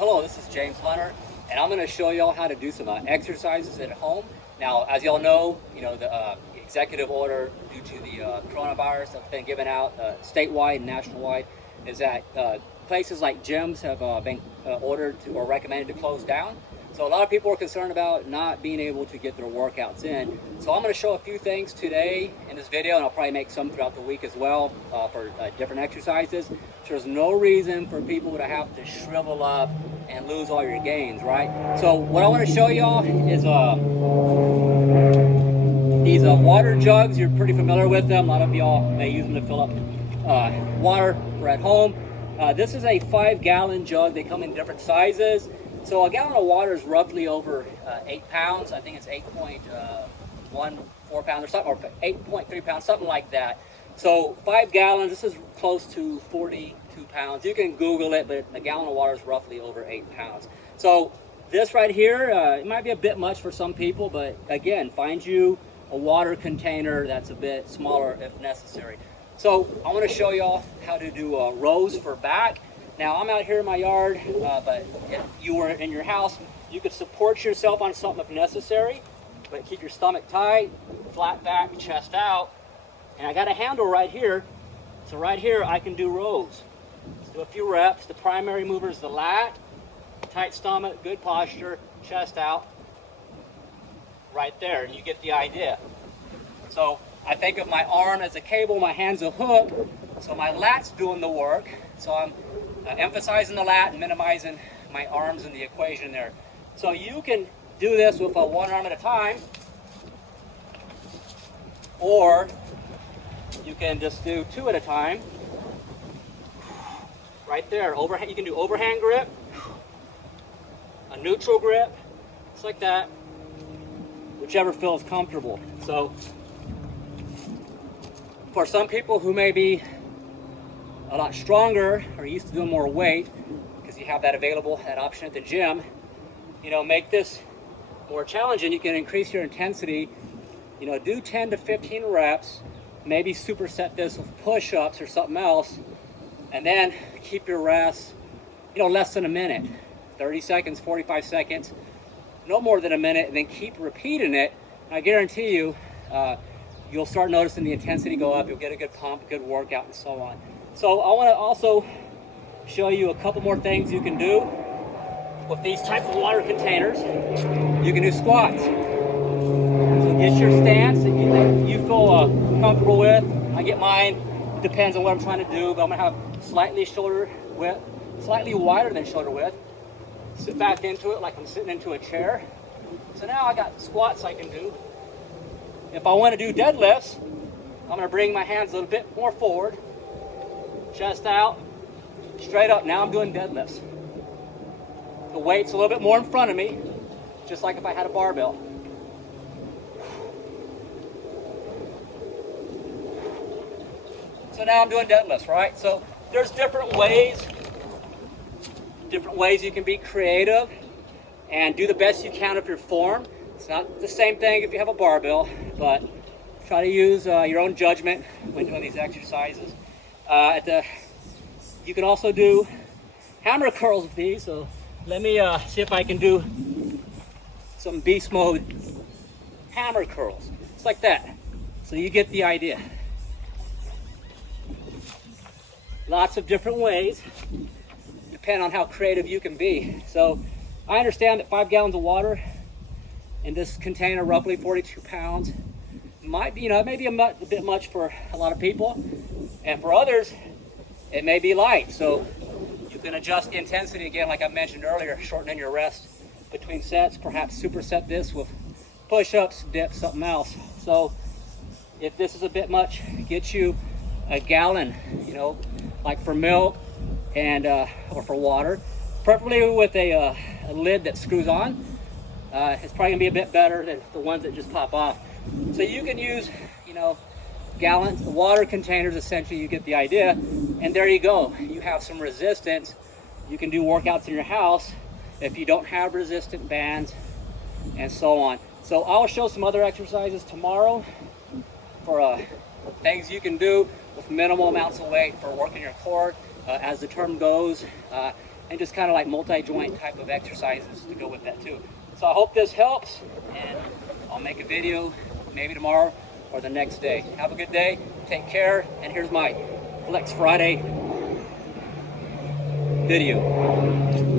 Hello, this is James Hunter, and I'm going to show y'all how to do some exercises at home. Now, as y'all know, the executive order due to the coronavirus that's been given out statewide and nationwide is that places like gyms have been ordered to or recommended to close down. So a lot of people are concerned about not being able to get their workouts in. So I'm going to show a few things today in this video, and I'll probably make some throughout the week as well for different exercises. So there's no reason for people to have to shrivel up and lose all your gains, right? So what I want to show y'all is these water jugs. You're pretty familiar with them. A lot of y'all may use them to fill up water for at home. This is a 5-gallon jug. They come in different sizes. So a gallon of water is roughly over 8 pounds. I think it's 8.14 pounds or something, or 8.3 pounds, something like that. So 5 gallons, this is close to 42 pounds. You can Google it, but a gallon of water is roughly over 8 pounds. So this right here, it might be a bit much for some people, but again, find you a water container that's a bit smaller if necessary. So I want to show y'all how to do rows for back. Now, I'm out here in my yard, but if you were in your house, you could support yourself on something if necessary, but keep your stomach tight, flat back, chest out. And I got a handle right here. So right here, I can do rows. Let's do a few reps. The primary mover is the lat, tight stomach, good posture, chest out. Right there, and you get the idea. So I think of my arm as a cable, my hand's a hook, so my lat's doing the work. So I'm emphasizing the lat and minimizing my arms in the equation there. So you can do this with one arm at a time, or you can just do 2 at a time. Right there, overhand. You can do overhand grip, a neutral grip, just like that, whichever feels comfortable. So for some people who may be a lot stronger or used to doing more weight, because you have that available, that option at the gym, make this more challenging. You can increase your intensity, do 10 to 15 reps, maybe superset this with push-ups or something else, and then keep your rest, less than a minute, 30 seconds, 45 seconds, no more than a minute, and then keep repeating it. I guarantee you, you'll start noticing the intensity go up, you'll get a good pump, good workout, and so on. So I want to also show you a couple more things you can do with these type of water containers. You can do squats. So get your stance that you feel comfortable with. I get mine. It depends on what I'm trying to do, but I'm going to have slightly shoulder width, slightly wider than shoulder width. Sit back into it like I'm sitting into a chair. So now I got squats I can do. If I want to do deadlifts, I'm going to bring my hands a little bit more forward. Chest out, straight up. Now I'm doing deadlifts. The weight's a little bit more in front of me, just like if I had a barbell. So now I'm doing deadlifts, right? So there's different ways you can be creative and do the best you can of your form. It's not the same thing if you have a barbell, but try to use your own judgment when doing these exercises. You can also do hammer curls with these. So let me see if I can do some beast mode hammer curls. It's like that. So you get the idea. Lots of different ways, depending on how creative you can be. So I understand that 5 gallons of water in this container, roughly 42 pounds, might be, it may be a bit much for a lot of people, and for others, it may be light. So you can adjust the intensity again, like I mentioned earlier, shortening your rest between sets, perhaps superset this with push-ups, dips, something else. So if this is a bit much, get you a gallon, like for milk and or for water, preferably with a lid that screws on. It's probably gonna be a bit better than the ones that just pop off. So you can use, gallons, water containers, essentially. You get the idea. And there you go. You have some resistance. You can do workouts in your house if you don't have resistant bands and so on. So I'll show some other exercises tomorrow for things you can do with minimal amounts of weight for working your core. As the term goes, and just kind of like multi-joint type of exercises to go with that too. So I hope this helps, and I'll make a video maybe tomorrow or the next day. Have a good day, take care, and here's my Flex Friday video.